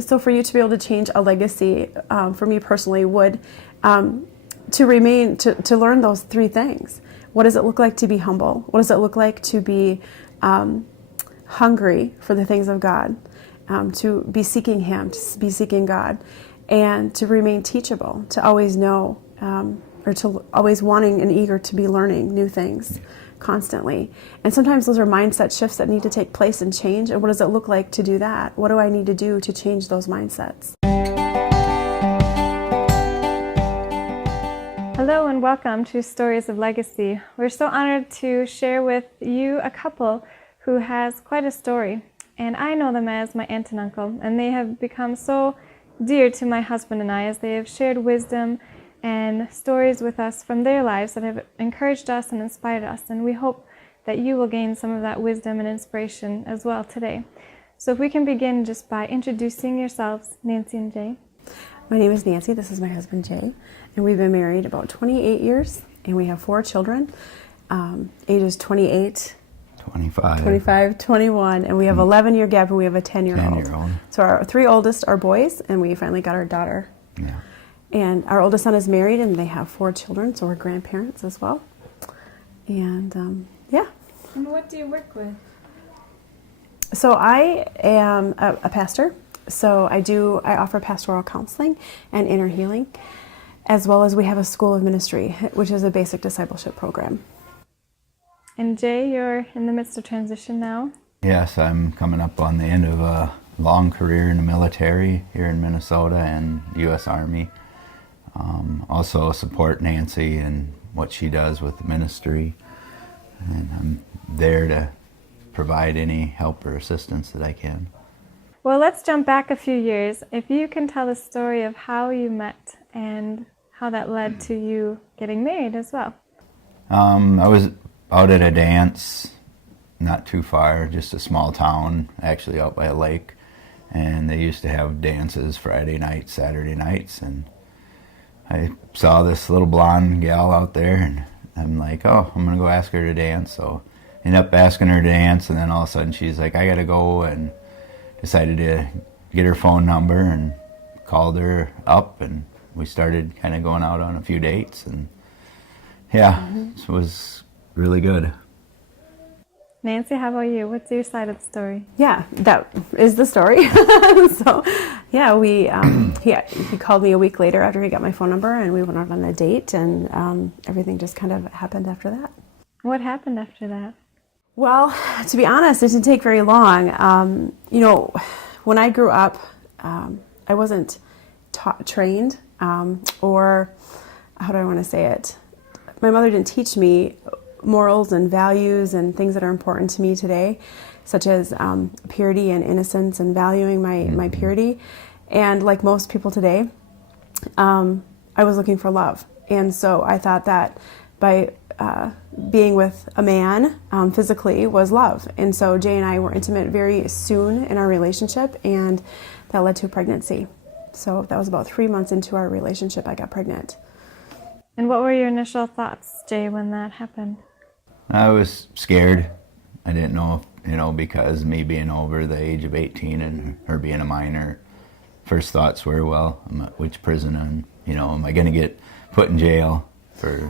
so for you to be able to change a legacy, for me personally, would to remain, to learn those three things. What does it look like to be humble? What does it look like to be hungry for the things of God? To be seeking Him, to be seeking God, and to remain teachable, to always know, or to always wanting and eager to be learning new things constantly. And sometimes those are mindset shifts that need to take place and change. And what does it look like to do that? What do I need to do to change those mindsets? Hello and welcome to Stories of Legacy. We're so honored to share with you a couple who has quite a story. And I know them as my aunt and uncle, and they have become so dear to my husband and I as they have shared wisdom and stories with us from their lives that have encouraged us and inspired us. And we hope that you will gain some of that wisdom and inspiration as well today. So if we can begin just by introducing yourselves, Nancy and Jay. My name is Nancy, this is my husband Jay, and we've been married about 28 years, and we have 4 children, ages 28, 25, 21, and we have 11-year gap, and we have a 10-year-old. So our 3 oldest are boys, and we finally got our daughter. Yeah. And our oldest son is married, and they have 4 children, so we're grandparents as well. And yeah. And what do you work with? So I am a pastor. So I offer pastoral counseling and inner healing, as well as we have a school of ministry, which is a basic discipleship program. And Jay, you're in the midst of transition now? Yes, I'm coming up on the end of a long career in the military here in Minnesota and U.S. Army. Also support Nancy and what she does with the ministry. And I'm there to provide any help or assistance that I can. Well, let's jump back a few years. If you can tell the story of how you met and how that led to you getting married as well. I was out at a dance not too far, just a small town, actually out by a lake. And they used to have dances Friday nights, Saturday nights. And I saw this little blonde gal out there, and I'm like, oh, I'm going to go ask her to dance. So I ended up asking her to dance, and then all of a sudden she's like, I got to go, and decided to get her phone number and called her up, and we started kind of going out on a few dates, and yeah, It was really good. Nancy, how about you? What's your side of the story? Yeah, that is the story. So yeah, he called me a week later after he got my phone number, and we went out on a date, and everything just kind of happened after that. What happened after that? Well, to be honest, it didn't take very long. When I grew up, I wasn't trained, or how do I want to say it? My mother didn't teach me morals and values and things that are important to me today, such as purity and innocence and valuing my purity. And like most people today, I was looking for love. And so I thought that by being with a man physically was love. And so Jay and I were intimate very soon in our relationship, and that led to a pregnancy. So that was about 3 months into our relationship, I got pregnant. And what were your initial thoughts, Jay, when that happened? I was scared. I didn't know, because me being over the age of 18 and her being a minor, first thoughts were, well, I'm at which prison, and, am I going to get put in jail?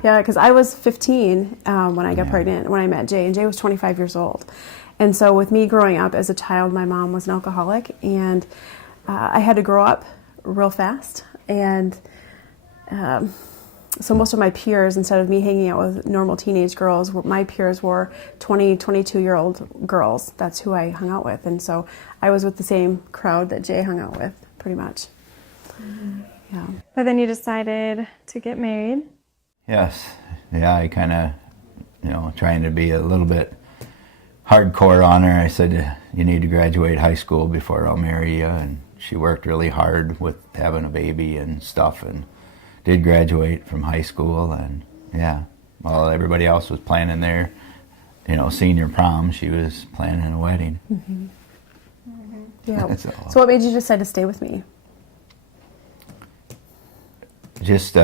Yeah, because I was 15 when I got pregnant, when I met Jay, and Jay was 25 years old. And so with me growing up as a child, my mom was an alcoholic, and I had to grow up real fast. And so most of my peers, instead of me hanging out with normal teenage girls, my peers were 20, 22-year-old girls. That's who I hung out with. And so I was with the same crowd that Jay hung out with, pretty much. Mm-hmm. Yeah. But then you decided to get married. Yes. Yeah, I kind of, trying to be a little bit hardcore on her. I said, you need to graduate high school before I'll marry you. And she worked really hard with having a baby and stuff, and did graduate from high school. And yeah, while everybody else was planning their, senior prom, she was planning a wedding. Mm-hmm. Mm-hmm. Yeah. So what made you decide to stay with me? Just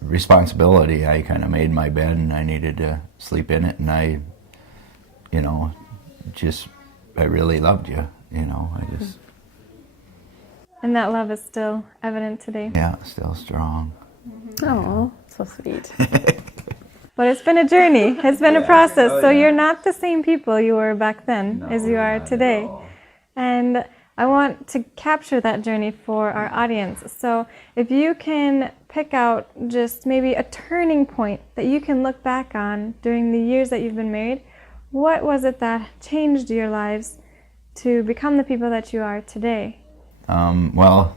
responsibility. I kind of made my bed, and I needed to sleep in it, and I really loved you. And that love is still evident today. Yeah, still strong. Oh, so sweet. But it's been a journey. It's been a process. So you're not the same people you were back then as you are today. And I want to capture that journey for our audience. So if you can pick out just maybe a turning point that you can look back on during the years that you've been married, what was it that changed your lives to become the people that you are today? Well,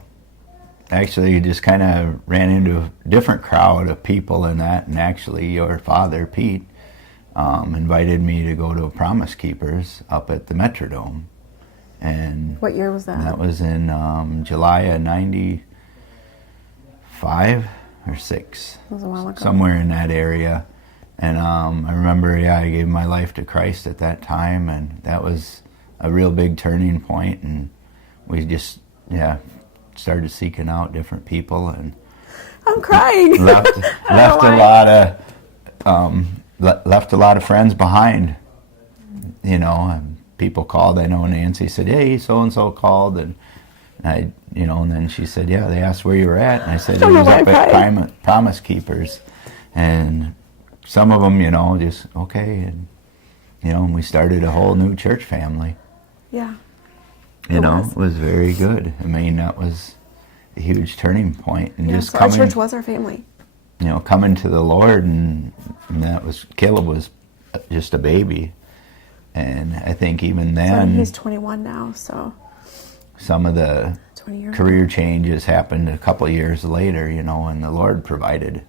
actually, you just kind of ran into a different crowd of people in that, and actually your father, Pete, invited me to go to a Promise Keepers up at the Metrodome. And What year was that? that was in July of 95 or 6. That was a while ago. Somewhere in that area. And I remember, I gave my life to Christ at that time, and that was a real big turning point, and we just, started seeking out different people, and I'm crying. left a lot of friends behind, and people called. I know Nancy said, "Hey, so-and-so called," and I, and then she said, "Yeah, they asked where you were at," and I said, "It was up at Promise Keepers," and some of them, just okay, and we started a whole new church family. Yeah. It was very good. I mean, that was a huge turning point, and just so coming. our church was our family. Coming to the Lord, and that was, Caleb was just a baby, and I think even then, he's 21 now, so some of the 20 years career changes happened a couple of years later, and the Lord provided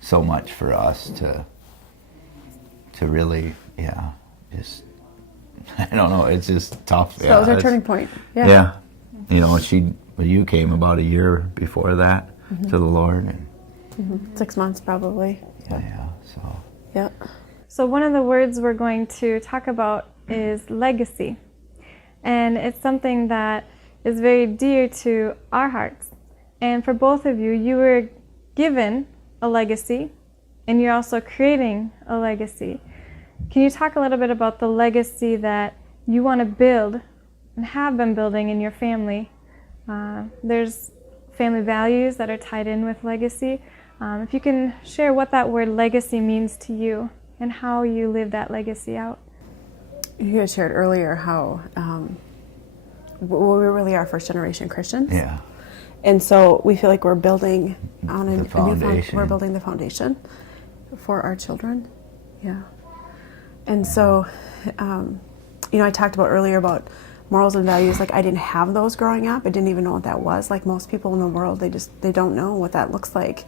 so much for us to really, just, I don't know, it's just tough. So that was our turning point. Yeah. You came about a year before that to the Lord. And 6 months probably. So. Yep. So one of the words we're going to talk about is legacy. And it's something that is very dear to our hearts. And for both of you, you were given a legacy, and you're also creating a legacy. Can you talk a little bit about the legacy that you want to build and have been building in your family? There's family values that are tied in with legacy. If you can share what that word legacy means to you and how you live that legacy out. You guys shared earlier how we really are first generation Christians. Yeah. And so we feel like we're building on a new foundation. We're building the foundation for our children. Yeah. And so, I talked about earlier about morals and values. Like, I didn't have those growing up. I didn't even know what that was. Like most people in the world, they don't know what that looks like.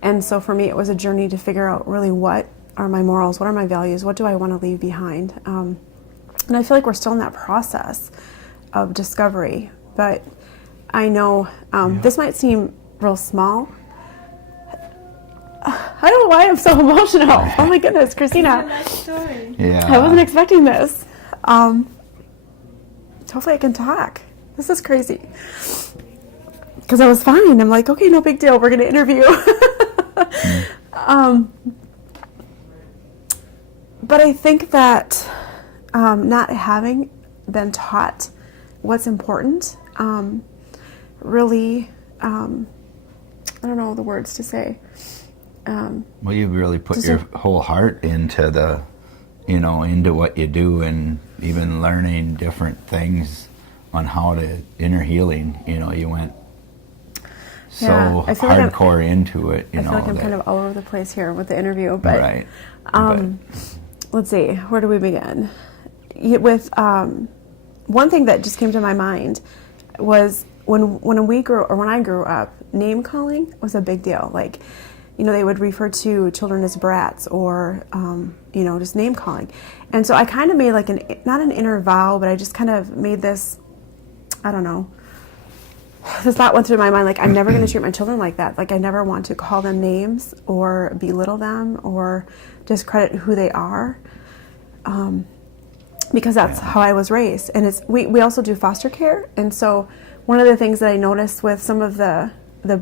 And so for me, it was a journey to figure out really what are my morals, what are my values, what do I want to leave behind. And I feel like we're still in that process of discovery. But I know this might seem real small. I don't know why I'm so emotional. Oh my goodness, Christina. Nice story. Yeah. I wasn't expecting this. Hopefully I can talk. This is crazy. Because I was fine. I'm like, okay, no big deal. We're going to interview. But I think that not having been taught what's important really, I don't know the words to say. Well, you really put your whole heart into into what you do, and even learning different things on how to inner healing. You went so I feel like hardcore into it. I feel like I'm kind of all over the place here with the interview, but right. Let's see, where do we begin? With one thing that just came to my mind was when I grew up, name calling was a big deal. Like, they would refer to children as brats or, just name calling. And so I kind of made like not an inner vow, but I just kind of made this, I don't know, this thought went through my mind, like, I'm never going to treat my children like that. Like, I never want to call them names or belittle them or discredit who they are, because that's how I was raised. And we also do foster care. And so one of the things that I noticed with some of the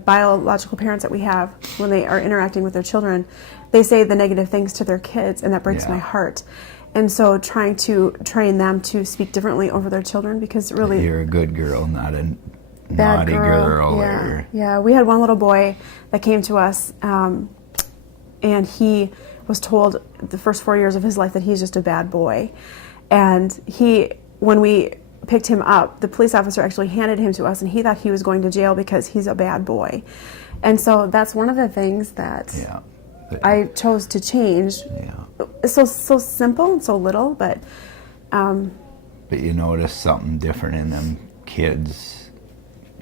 biological parents that we have, when they are interacting with their children, they say the negative things to their kids, and that breaks my heart. And so trying to train them to speak differently over their children, because really... You're a good girl, not bad naughty girl Yeah, or yeah. We had one little boy that came to us, and he was told the first 4 years of his life that he's just a bad boy. And when we picked him up, the police officer actually handed him to us, and he thought he was going to jail because he's a bad boy. And so that's one of the things that yeah. I chose to change. Yeah. It's so simple and so little, but But you notice something different in them kids,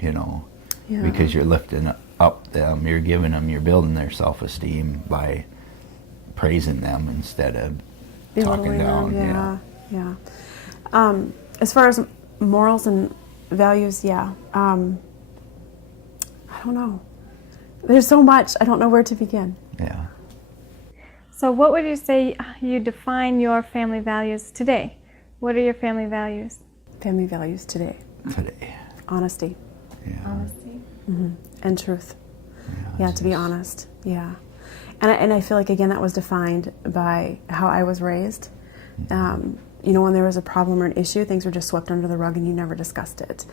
you know, yeah. because you're lifting up them, you're building their self-esteem by praising them instead of talking down. Yeah. As far as morals and values, I don't know. There's so much. I don't know where to begin. Yeah. So what would you say you define your family values today? What are your family values? Family values today. Today. Honesty. Yeah. Honesty. And truth. Yeah, Yeah, to be honest. Yeah. And I feel like, again, that was defined by how I was raised. You know, when there was a problem or an issue, things were just swept under the rug and you never discussed it.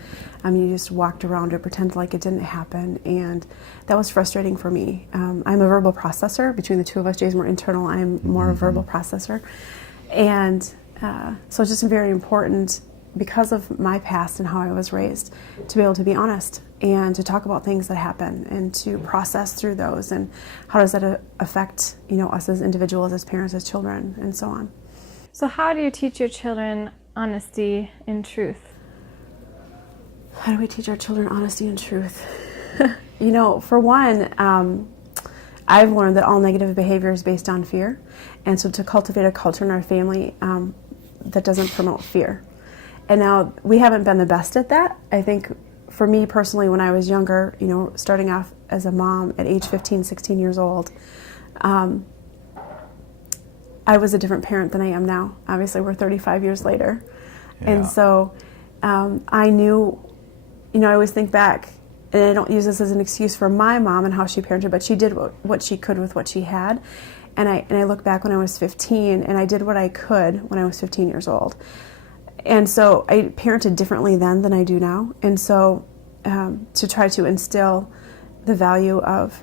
You just walked around or pretended like it didn't happen, and that was frustrating for me. I'm a verbal processor. Between the two of us, Jay's more internal, I'm more a verbal processor. And so it's just very important, because of my past and how I was raised, to be able to be honest and to talk about things that happen and to process through those, and how does that affect, you know, us as individuals, as parents, as children, and so on. So how do you teach your children honesty and truth? How do we teach our children honesty and truth? You know, for one, I've learned that all negative behavior is based on fear. And so to cultivate a culture in our family that doesn't promote fear. And now, we haven't been the best at that. I think for me personally, when I was younger, you know, starting off as a mom at age 15, 16 years old, I was a different parent than I am now. Obviously, we're 35 years later. Yeah. And so I knew, you know, I always think back, and I don't use this as an excuse for my mom and how she parented, but she did what she could with what she had. And I look back when I was 15, and I did what I could when I was 15 years old. And so I parented differently then than I do now. And so to try to instill the value of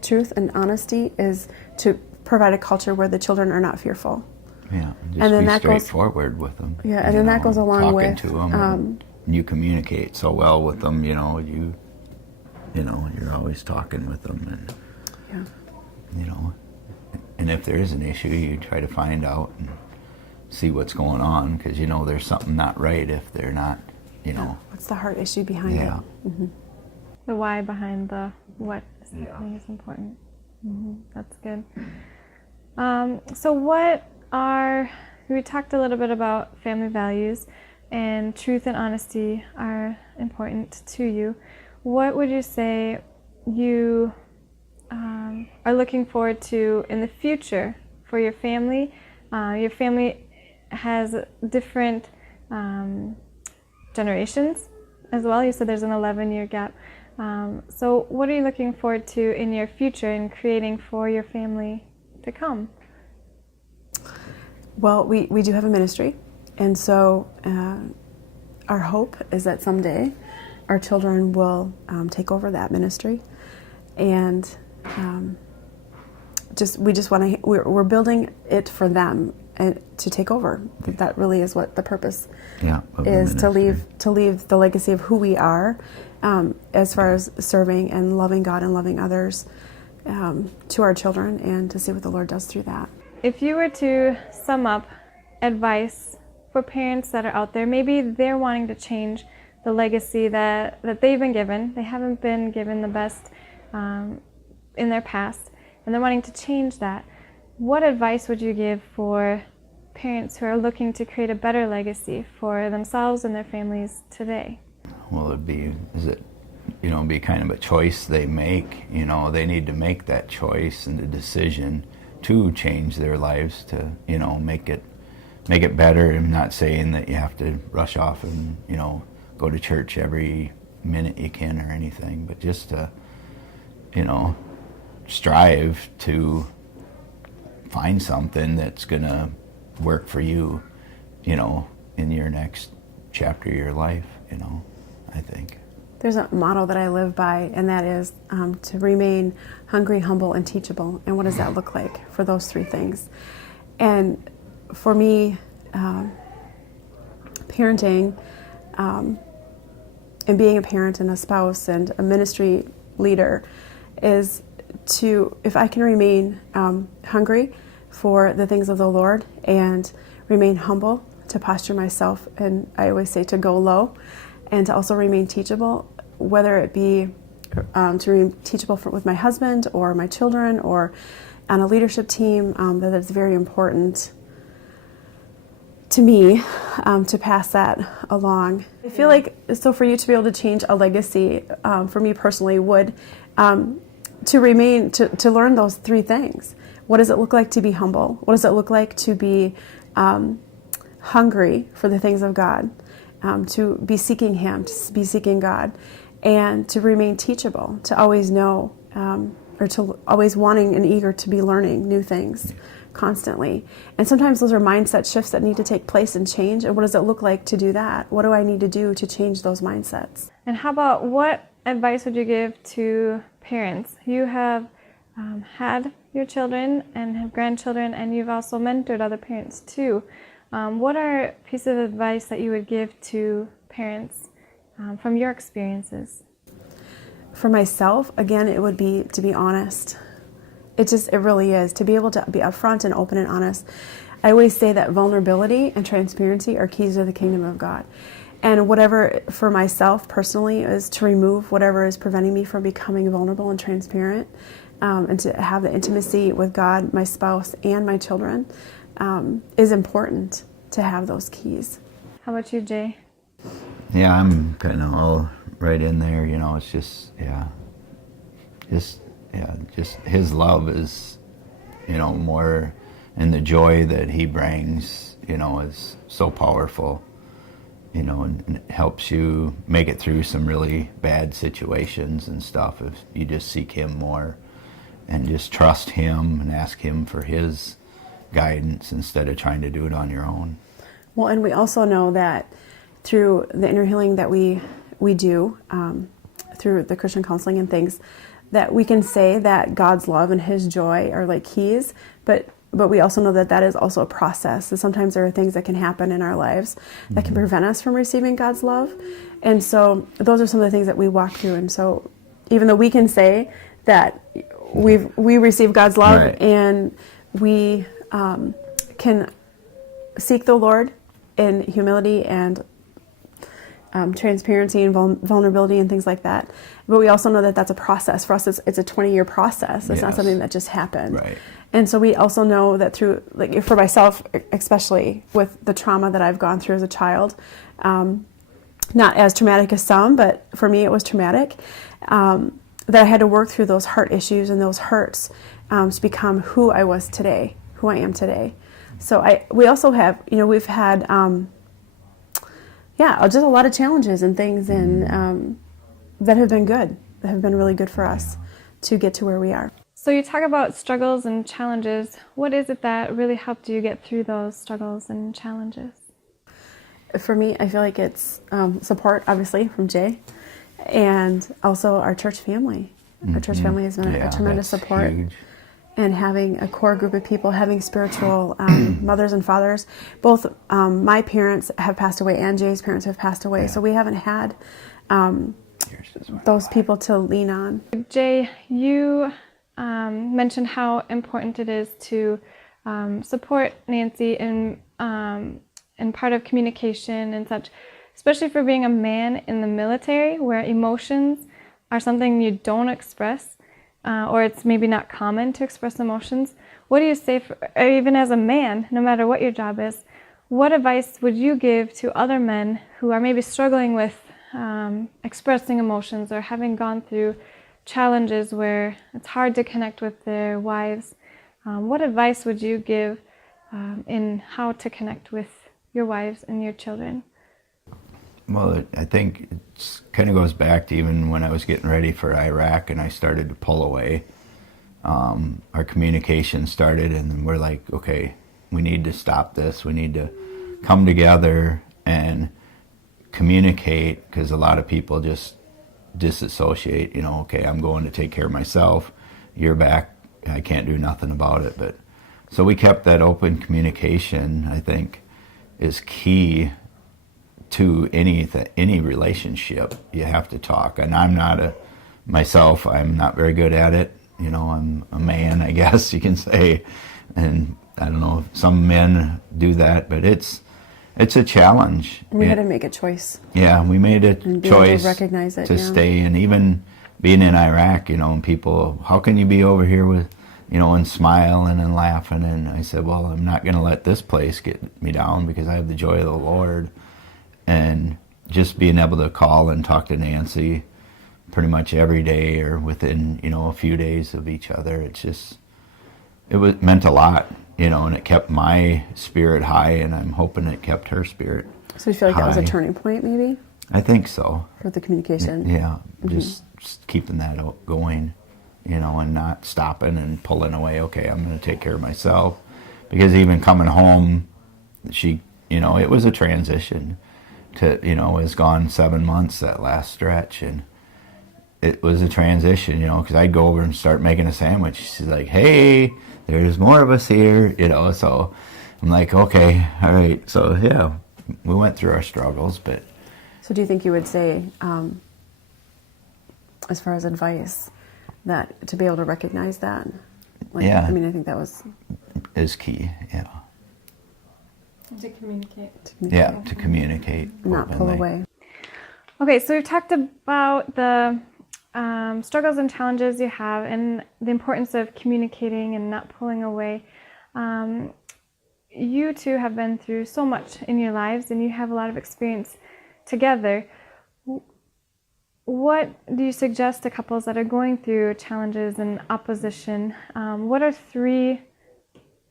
truth and honesty is to provide a culture where the children are not fearful. Yeah, just And then be that goes- straightforward with them. Yeah, and then that goes along talking with, to them. And you communicate so well with them. You know, you're always talking with them, and Yeah. you know, and if there is an issue, you try to find out and see what's going on, because you know there's something not right if they're not, you know. What's the heart issue behind Yeah. it? The why behind the what I think is important. That's good. So we talked a little bit about family values, and truth and honesty are important to you. What would you say you are looking forward to in the future for your family? Your family has different generations as well. You said there's an 11-year gap. So what are you looking forward to in your future in creating for your family to come? Well, we do have a ministry, and so our hope is that someday our children will take over that ministry, and we're building it for them and to take over. That really is what the purpose of the is, to ministry. leave the legacy of who we are, as far as serving and loving God and loving others, to our children, and to see what the Lord does through that. If you were to sum up advice for parents that are out there, maybe they're wanting to change the legacy that they've been given. They haven't been given the best in their past, and they're wanting to change that. What advice would you give for parents who are looking to create a better legacy for themselves and their families today? Well, be kind of a choice they make. You know, they need to make that choice and the decision to change their lives, to, you know, make it better. I'm not saying that you have to rush off and, you know, go to church every minute you can or anything, but just to, you know, strive to find something that's gonna work for you, you know, in your next chapter of your life, I think. There's a motto that I live by, and that is to remain hungry, humble, and teachable. And what does that look like for those three things? And for me, parenting and being a parent and a spouse and a ministry leader is to, if I can remain hungry for the things of the Lord and remain humble, to posture myself, and I always say to go low, and to also remain teachable, whether it be to remain teachable with my husband or my children or on a leadership team, that it's very important to me to pass that along. I feel like, so for you to be able to change a legacy, for me personally, would to remain, to learn those three things. What does it look like to be humble? What does it look like to be hungry for the things of God? To be seeking Him, to be seeking God, and to remain teachable, to always know, or to always wanting and eager to be learning new things constantly. And sometimes those are mindset shifts that need to take place and change. And what does it look like to do that? What do I need to do to change those mindsets? And how about, what advice would you give to parents? You have had your children and have grandchildren, and you've also mentored other parents too. What are pieces of advice that you would give to parents from your experiences? For myself, again, it would be to be honest. It really is. To be able to be upfront and open and honest. I always say that vulnerability and transparency are keys to the kingdom of God. And whatever, for myself personally, is to remove whatever is preventing me from becoming vulnerable and transparent, and to have the intimacy with God, my spouse, and my children, is important to have those keys. How about you, Jay? Yeah, I'm kind of all right in there. It's just His love is, more, and the joy that He brings, is so powerful, and it helps you make it through some really bad situations and stuff if you just seek Him more and just trust Him and ask Him for His guidance instead of trying to do it on your own. Well, and we also know that through the inner healing that we do, through the Christian counseling and things, that we can say that God's love and His joy are like keys, but we also know that that is also a process. So sometimes there are things that can happen in our lives that can prevent us from receiving God's love. And so those are some of the things that we walk through. And so even though we can say that we receive God's love, right, and we can seek the Lord in humility and transparency and vulnerability and things like that. But we also know that that's a process. For us, it's a 20-year process. It's not something that just happened. Right. And so we also know that through, like for myself, especially with the trauma that I've gone through as a child, not as traumatic as some, but for me it was traumatic, that I had to work through those heart issues and those hurts to become who I was today, who I am today. So we also have, we've had, just a lot of challenges and things, and that have been good, that have been really good for us to get to where we are. So you talk about struggles and challenges. What is it that really helped you get through those struggles and challenges? For me, I feel like it's support, obviously, from Jay, and also our church family. Our church family has been a tremendous support. Huge. And having a core group of people, having spiritual mothers and fathers. Both my parents have passed away and Jay's parents have passed away, so we haven't had those people to lean on. Jay, you mentioned how important it is to support Nancy in part of communication and such, especially for being a man in the military, where emotions are something you don't express, or it's maybe not common to express emotions. What do you say, even as a man, no matter what your job is, what advice would you give to other men who are maybe struggling with expressing emotions or having gone through challenges where it's hard to connect with their wives? What advice would you give in how to connect with your wives and your children? Well, I think it kind of goes back to even when I was getting ready for Iraq and I started to pull away. Our communication started, and we're like, okay, we need to stop this. We need to come together and communicate, because a lot of people just disassociate, okay, I'm going to take care of myself, you're back, I can't do nothing about it. But so we kept that open communication, I think, is key to any relationship. You have to talk, and I'm not very good at it. I'm a man, I guess you can say, and I don't know if some men do that, but it's a challenge. We had to make a choice. Yeah, we made a choice to recognize it, to stay, and even being in Iraq, and people, how can you be over here with, and smiling and laughing? And I said, well, I'm not going to let this place get me down, because I have the joy of the Lord. And just being able to call and talk to Nancy pretty much every day, or within, a few days of each other, it meant a lot, and it kept my spirit high, and I'm hoping it kept her spirit high. So you feel like that was a turning point, maybe? I think so. For the communication? Yeah, just keeping that going, and not stopping and pulling away, okay, I'm going to take care of myself. Because even coming home, she, it was a transition to, it was gone 7 months, that last stretch, and it was a transition, because I'd go over and start making a sandwich. She's like, hey, there's more of us here, so I'm like, okay, all right. So, yeah, we went through our struggles, but... So do you think you would say, as far as advice, that to be able to recognize that? Yeah. I mean, I think that is key, yeah. To communicate. Yeah, to communicate. Not pull away. Okay, so we've talked about the struggles and challenges you have, and the importance of communicating and not pulling away. You two have been through so much in your lives, and you have a lot of experience together. What do you suggest to couples that are going through challenges and opposition? What are 3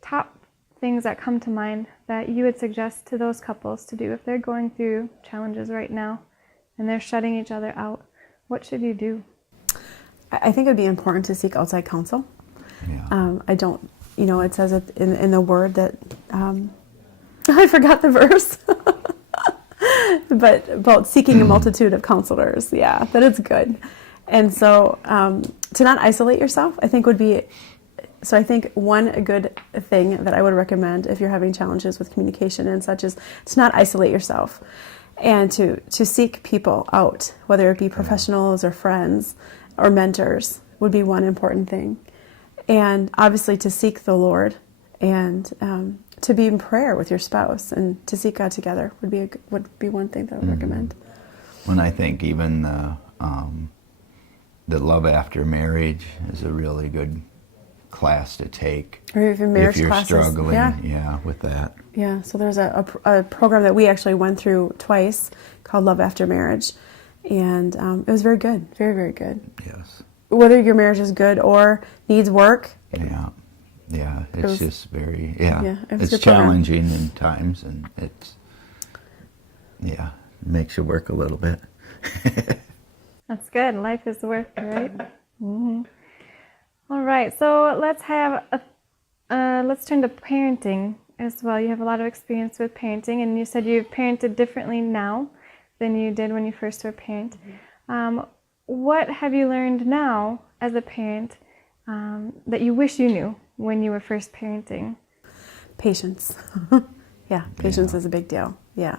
top things that come to mind that you would suggest to those couples to do if they're going through challenges right now and they're shutting each other out? What should you do? I think it would be important to seek outside counsel. Yeah. I don't, it says it in the word that, I forgot the verse, but about seeking a multitude of counselors. Yeah, that is good. And so to not isolate yourself, I think would be, so I think one good thing that I would recommend if you're having challenges with communication and such is to not isolate yourself, and to seek people out, whether it be professionals or friends or mentors, would be one important thing. And obviously to seek the Lord, and to be in prayer with your spouse, and to seek God together would be one thing that I would recommend. When I think even the love after marriage is a really good class to take. Or even marriage if you're classes. struggling, yeah, with that. Yeah, so there's a program that we actually went through twice called Love After Marriage, and it was very good, very, very good. Yes. Whether your marriage is good or needs work. Yeah, it's just very, it's it's challenging in times, and it makes you work a little bit. That's good. Life is worth it, right? Mm-hmm. All right, so let's turn to parenting as well. You have a lot of experience with parenting, and you said you've parented differently now than you did when you first were a parent. What have you learned now as a parent that you wish you knew when you were first parenting? Patience. Patience is a big deal. Yeah.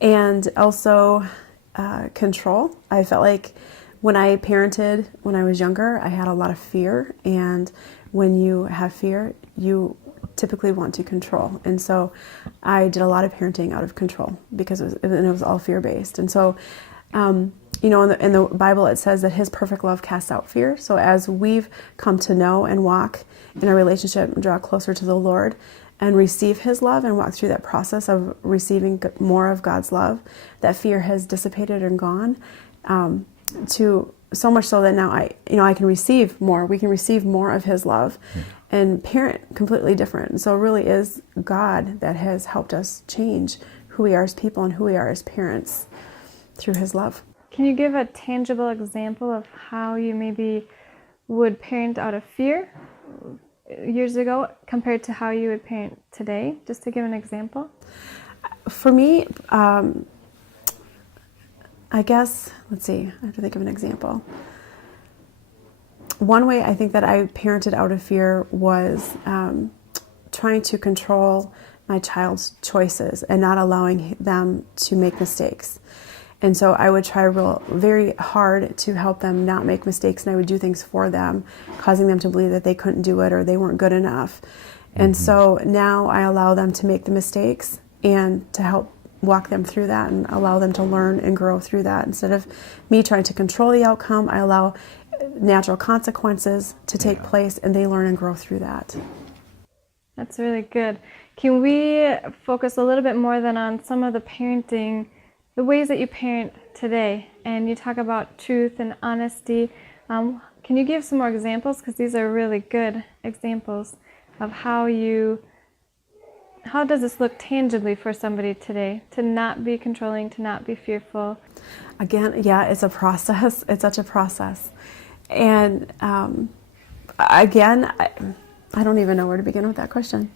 And also control. I felt like when I parented when I was younger, I had a lot of fear. And when you have fear, you typically want to control. And so I did a lot of parenting out of control because it was all fear-based. And so, in the Bible, it says that His perfect love casts out fear. So as we've come to know and walk in a relationship and draw closer to the Lord and receive His love and walk through that process of receiving more of God's love, that fear has dissipated and gone, to so much so that now I can receive more. We can receive more of His love and parent completely different. And so it really is God that has helped us change who we are as people and who we are as parents through His love. Can you give a tangible example of how you maybe would parent out of fear years ago compared to how you would parent today? Just to give an example. For me, I guess, let's see, I have to think of an example. One way I think that I parented out of fear was trying to control my child's choices and not allowing them to make mistakes. And so I would try very hard to help them not make mistakes, and I would do things for them, causing them to believe that they couldn't do it or they weren't good enough. And so now I allow them to make the mistakes and to help walk them through that and allow them to learn and grow through that. Instead of me trying to control the outcome, I allow natural consequences to take place, and they learn and grow through that. That's really good. Can we focus a little bit more then on some of the parenting, the ways that you parent today? And you talk about truth and honesty. Can you give some more examples? Because these are really good examples of how does this look tangibly for somebody today to not be controlling, to not be fearful? Again, yeah, it's a process. It's such a process. And again, I don't even know where to begin with that question.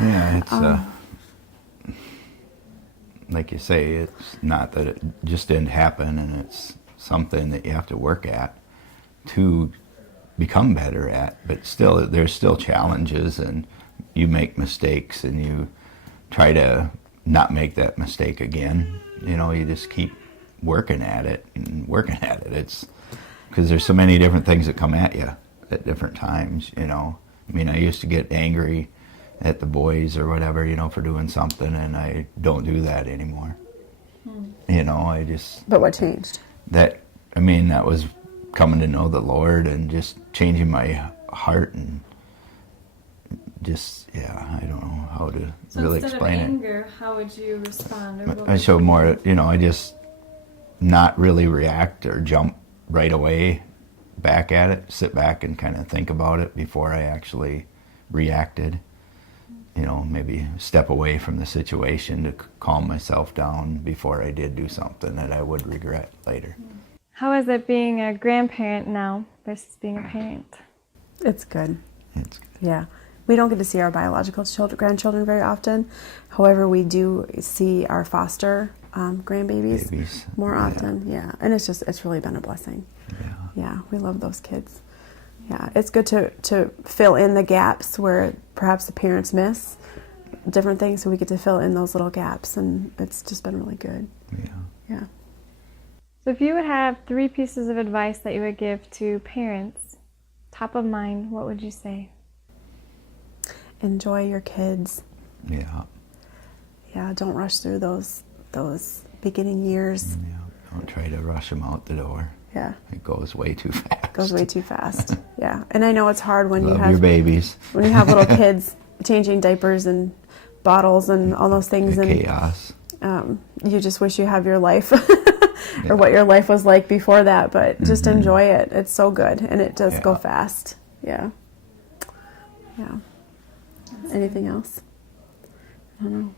Yeah, it's like you say, it's not that it just didn't happen, and it's something that you have to work at to become better at. But still, there's still challenges, and you make mistakes, and you try to not make that mistake again. You know, you just keep working at it and working at it. It's because there's so many different things that come at you at different times, you know. I mean, I used to get angry at the boys or whatever, you know, for doing something, and I don't do that anymore. You know, I just... But what changed? That was coming to know the Lord and just changing my heart, and just, I don't know how to really explain it. So instead of anger, how would you respond? I show more, you know, I just not really react or jump right away back at it, sit back and kind of think about it before I actually reacted. You know, maybe step away from the situation to calm myself down before I did do something that I would regret later. How is it being a grandparent now versus being a parent? It's good. It's good. Yeah. We don't get to see our biological grandchildren very often. However, we do see our foster grandbabies more often. Yeah. And it's really been a blessing. Yeah, we love those kids. Yeah, it's good to fill in the gaps where perhaps the parents miss different things, so we get to fill in those little gaps, and it's just been really good. Yeah. So if you would have 3 pieces of advice that you would give to parents, top of mind, what would you say? Enjoy your kids. Yeah, don't rush through those beginning years. Don't try to rush them out the door. Yeah. It goes way too fast. Goes way too fast. Yeah. And I know it's hard when you have your babies. When you have little kids changing diapers and bottles and all those things, and chaos. You just wish you have your life or what your life was like before that, but just enjoy it. It's so good, and it does go fast. Yeah. Anything else? I don't know.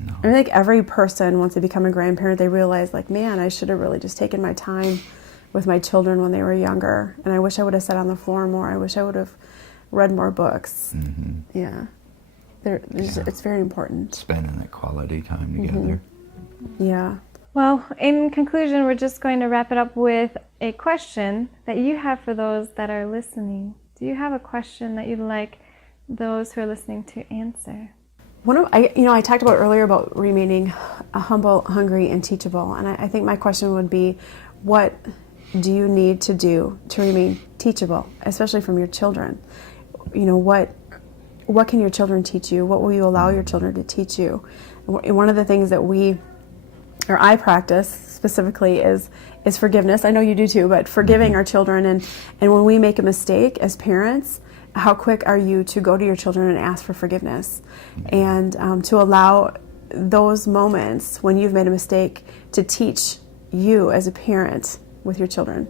No. I think every person, once they become a grandparent, they realize, like, man, I should have really just taken my time with my children when they were younger, and I wish I would have sat on the floor more. I wish I would have read more books. Yeah. It's very important. Spending that quality time together. Yeah. Well, in conclusion, we're just going to wrap it up with a question that you have for those that are listening. Do you have a question that you'd like those who are listening to answer? I talked about earlier about remaining humble, hungry, and teachable, and I think my question would be, what do you need to do to remain teachable, especially from your children? You know, what can your children teach you? What will you allow your children to teach you? And one of the things that I practice specifically is forgiveness. I know you do too, but forgiving our children, and when we make a mistake as parents, how quick are you to go to your children and ask for forgiveness, and to allow those moments when you've made a mistake to teach you as a parent with your children.